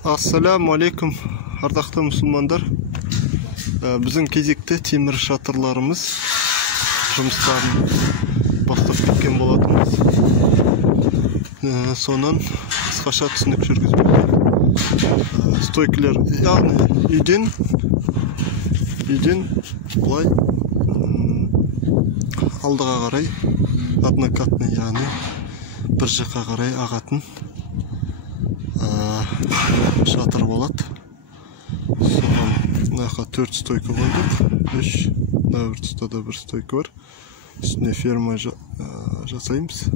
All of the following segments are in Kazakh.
Ассаламу алейкум, ардақты мұсылмандар. Біздің кезекте темір шатырларымыз жұмыстарын бастап кеткен болатынбыз. Сонан қысқаша түсінік жүргізбейді. Стойкілер, яғни үйден бұлай алдыға қарай, однокатный, яғни бір жаққа қарай ағатын шатыр болады. Соған мынақа 4 стойка қойдық. 3, мына бір тұста да бір стойка бар. Үстіне ферма жасаймыз.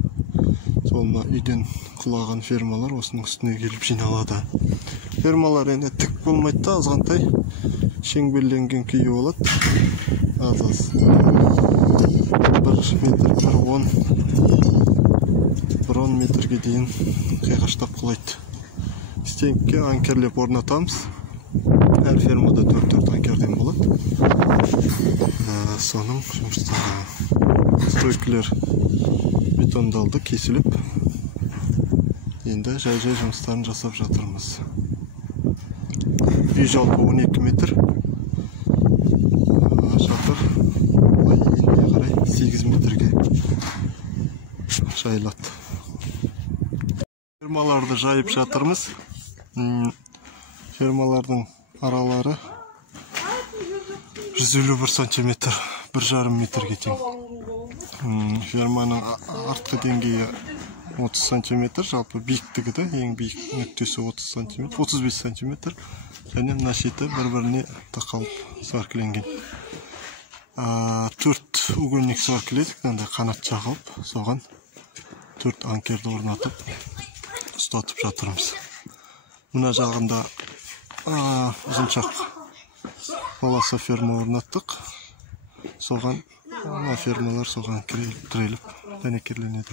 Сол үйден құлаған фермалар осының үстіне келіп жиналады. Фермалар енді тік болмайды да, азғантай шеңберленген күйі болады. Аз-аз 1 метр, 1-10 метрге дейін қиғаштап құлайды. Стенкке анкерлеп орнатамыз. Әр фермада 4 анкерден болады. Соның жұмыстары стойкілер бетондалды, кесіліп. Енді жай-жай жұмыстарын жасап жатырмыз. Үй жалпы 12 метр. Шатыр еніне қарай 8 метрге жайылады. Фермаларды жайып жатырмыз. Фермалардың аралары 151 сантиметр, 1,5 метрге тең. Ферманың артқы деңгейі 30 сантиметр, жалпы биіктігі де, ең биік нүктесі 30 сантиметр, 35 сантиметр. Және мына шеті бір-біріне тақалып сваркіленген. 4 угольник сваркіледік, қанат жағылып, соған 4 анкерді орнатып ұстатып жатырмыз. Мына жағында ұзыншақ полоса ферма орнаттық. Соған фермалар соған тіреліп дәнекерленеді.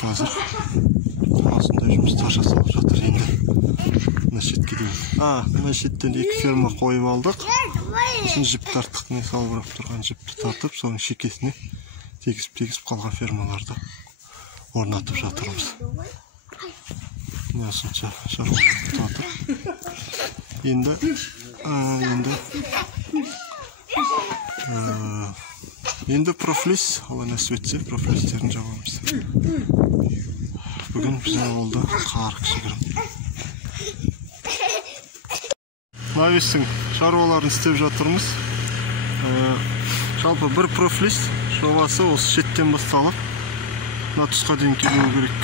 Қазір осындай жұмыстар жасалып жатыр енді. Мына шетке дейін. Мына шеттен 2 ферма қойып алдық. Сосын жіп тарттық, не салбырап тұрған жіпті тартып, соның шекесіне тегізіп қалған фермаларды орнатып жатырмыз. Осынша шаруаларды татып. Енді профлис, Алла нәсіп етсе, профлистерін жабамыз. Бүгін біздің ауылда қар кішігірім. Навестің шаруаларын істеп жатырмыз. Жалпы бір профлис жобасы осы шеттен басталып, мына тұсқа дейін келуі керек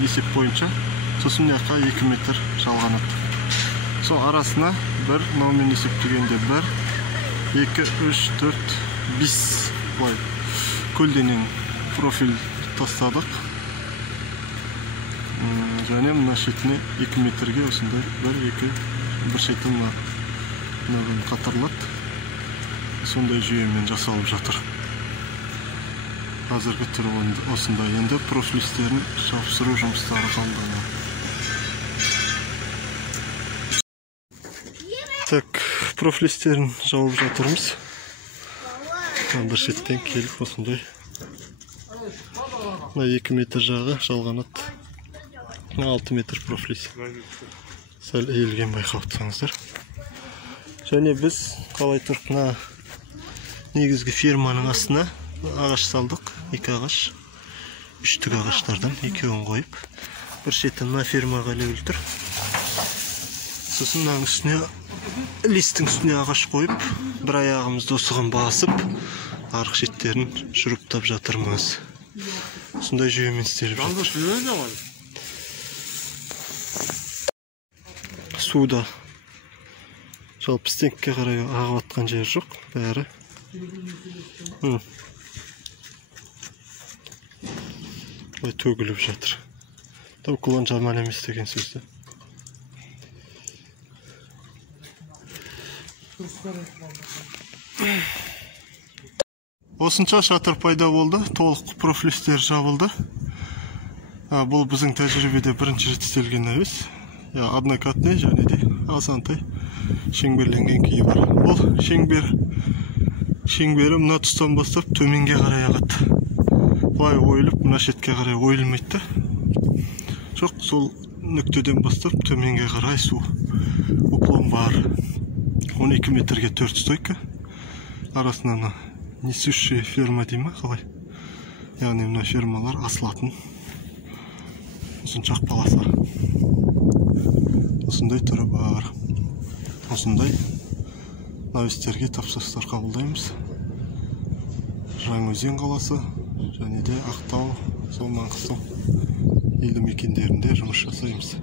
есеп бойынша. Сосын яққа 2 метр жалғанады. Сол арасына бір номен есептегенде 1, 2, 3, 4, 5 көлденең профиль тастадық. Және мына шетіне 2 метрге осындай 1 шеті мына қатарлады. Сондай жүйемен жасалып жатыр. Қазіргі түрі осындай. Енді профилистерін шапсыру жұмыстары қалды. Так, профилистерін жауып жатырмыз. Бір шеттен келіп осындай 2 метр жағы жалғанады. 6 метр профилис. Сәл елген байқауытсаңыздар. Және біз қалай тұрқына негізгі ферманың астына ағаш салдық. 2 ағаш, 3 ағаштардан 2-ін қойып. Бір шетін мына фермаға ілеулі тұр. Сосын үстіне листің үстіне ағаш қойып, бір аяғымызды осыған басып, арғы шеттерін жүріптап жатырмыз. Сондай жүйемен істеліп жатыр. Суда жалпы стенкке қарай ағып атқан жер жоқ, бәрі. Төгіліп жатыр. Құлан жаман емес деген сөзді. Осынша шатыр пайда болды, толық профилистер жабылды. Бұл біздің тәжірибеде бірінші рет істелген емес. Однокатный және де азантай шеңберленген күйі бар. Бұл шеңбері мына тұстан бастап төменге қарай ағады. Бұлай ойылып, мына шетке қарай ойылмайды. Жоқ, сол нүктеден бастап төменге қарай су уклон бар. 12 метрге 4 стойка. Арасынан несущая ферма дейма қалай? Яғни мына фермалар асылатын. Осыншақ баласа. Осындай түрі бар. Осындай навестерге тапсырыстар қабылдаймыз. Жаңаөзен қаласы және де Ақтау, сол Маңғыстау елді мекендерінде жұмыс жасаймыз.